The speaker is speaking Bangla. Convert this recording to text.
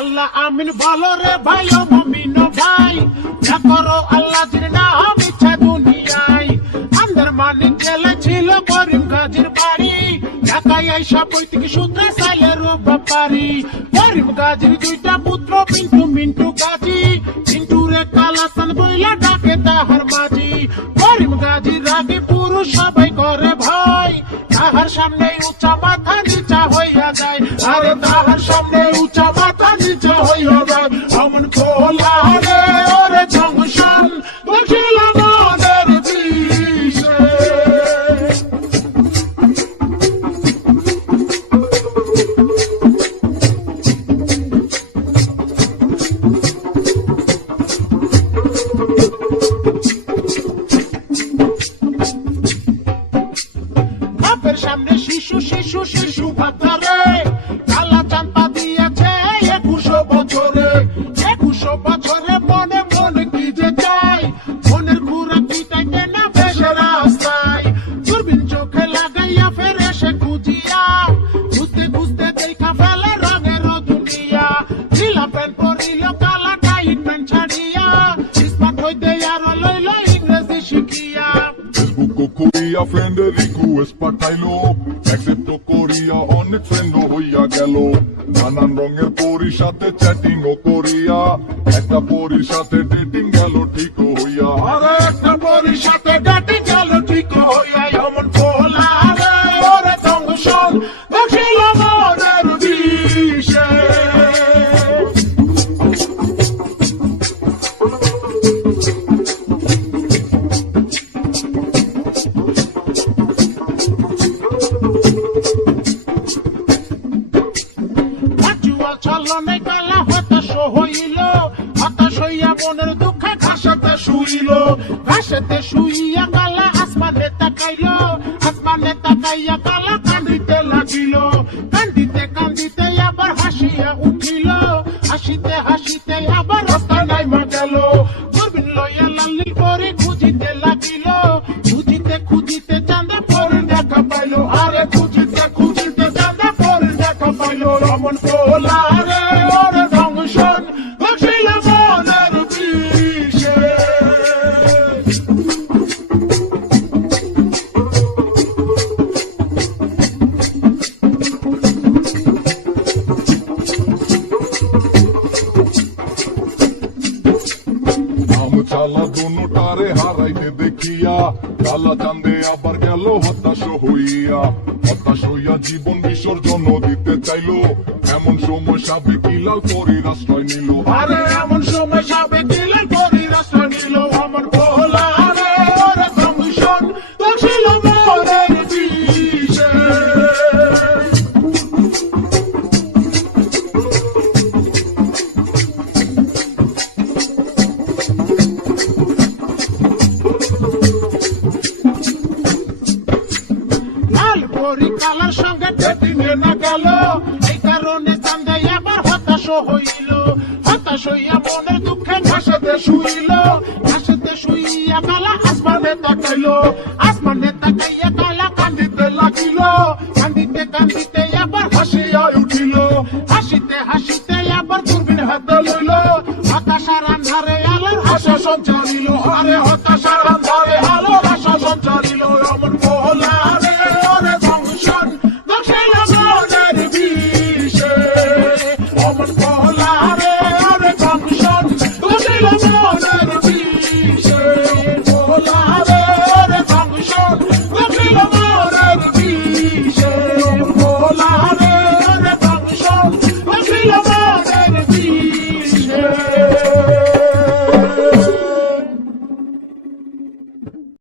আল্লাহ আমিন বলো রে ভাই ও মুমিন ভাই, যা করো আল্লাহ জির নাম ইচ্ছা দুনিয়ায়। আন্দারমানিক জেলে ছিল করিম গাজীর বাড়ি, ঢাকায় আইসা পৈতৃক সূত্রে সাইলের ব্যাপারী। করিম গাজীর দুইটা পুত্র পিন্টু মিন্টু গাজী, পিন্টু রে কালাসান বইলা ডাকে তাহার মাঝি। করিম গাজীর রাগে পুরুষ সবাই করে ভয়, তাহার সামনে উঁচা মাথা নিচা হইয়া যায়। আরে তাহার সামনে উঁচা মাথা নিচা হইয়া যায়। অমন খোলা রে ওরে জংশন বসিল মনের বিষে। বাপের সামনে শিশু শিশু শিশু ভাতারে, কালা চাম্পা দিয়েছে 21 বছরে। 21 বছরে মনে মনে কি যে চাই, মনের ঘুরা পিটাইতে না বেশে রাস্তায়। দূরবীন চোখে লাগাইয়া ফেরে সে খুঁজিয়া, খুঁজতে খুঁজতে দেখা ফেলে রঙের দুনিয়া। নীলা প্যান্ট পরিল কালা টাইট প্যান্ট ছাড়িয়া, ইস্পাত হইতে আর লইল ইংরেজি শিখিয়া। ফেসবুক করিয়া ফ্রেন্ডের রিকোয়েস্ট পাঠাইলো, অ্যাকসেপ্ট করিয়া অনেক ফ্রেন্ড হইয়া গেল। নানান রঙের পরির সাথে চ্যাটিং করিয়া, একটা পরির সাথে ডেটিং গেল ঠিক হইয়া। আরে একটা পরির সাথে ডেটিং গেল ঠিক হইয়া। এমন খোলা রে ওরে জংশন বসিল মনের বিষে। চলনে কালা হতাশ হইল, হতাশ হইয়া মনের দুঃখে ঘাসেতে শুইল। ঘাসেতে শুইয়া কালা আসমানে তাকাইল, আসমানে তাকাইয়া কালা কান্দিতে লাগিল। কান্দিতে কান্দিতে আবার হাসিয়া উঠিল, হাসিতে হাসিতে আবার রাস্তায় নাইমা গেল। দূরবীন লইয়া লাল্লি করে খুঁজিতে লাগিল, খুঁজিতে খুঁজিতে চাঁদে পরে দেখা পাইল। আরে খুঁজিতে খুঁজিতে চাঁদে পরে দেখা পাইল। রমন খোলা রে ওরে জংশন বসিল মনের বিষে। নাম চালা দুটারে হারাইতে দেখিয়া, কালা চান্দে আবার গেল হতাশ হইয়া। হতাশ হইয়া জীবন বিসর্জন দিতে চাইলো, এমন সময় সাবেক লাল পরীর আশ্রয় নিল। আরে এমন সময় সাবেক দিলেন পরীর আশ্রয় নিল। অমন খোলা রে ওরে জংশন বসিল মনের বিষে। লাল পরী কালার সঙ্গে ডেটিংয়ে না গেল, এই কারণে চান্দে আবার হতাশ হইল। হতাশ হইয়া মনের দুঃখে ঘাসেতে শুইল, ঘাসেতে শুইয়া কালা আসমানে তাকাইল। আসমানে তাকাইয়া কালা কান্দিতে লাগিল, কান্দিতে কান্দিতে আবার হাসিয়া উঠিল। হাসিতে হাসিতে আবার দূরবীন হাতে লইল, হতাশার আন্ধারে আলোর আশা সঞ্চারিল। আরে হতাশার আন্ধারে আলোর আশা সঞ্চারিল। এমন খোলা রে ওরে জংশন বসিল মনের বিষে। অমন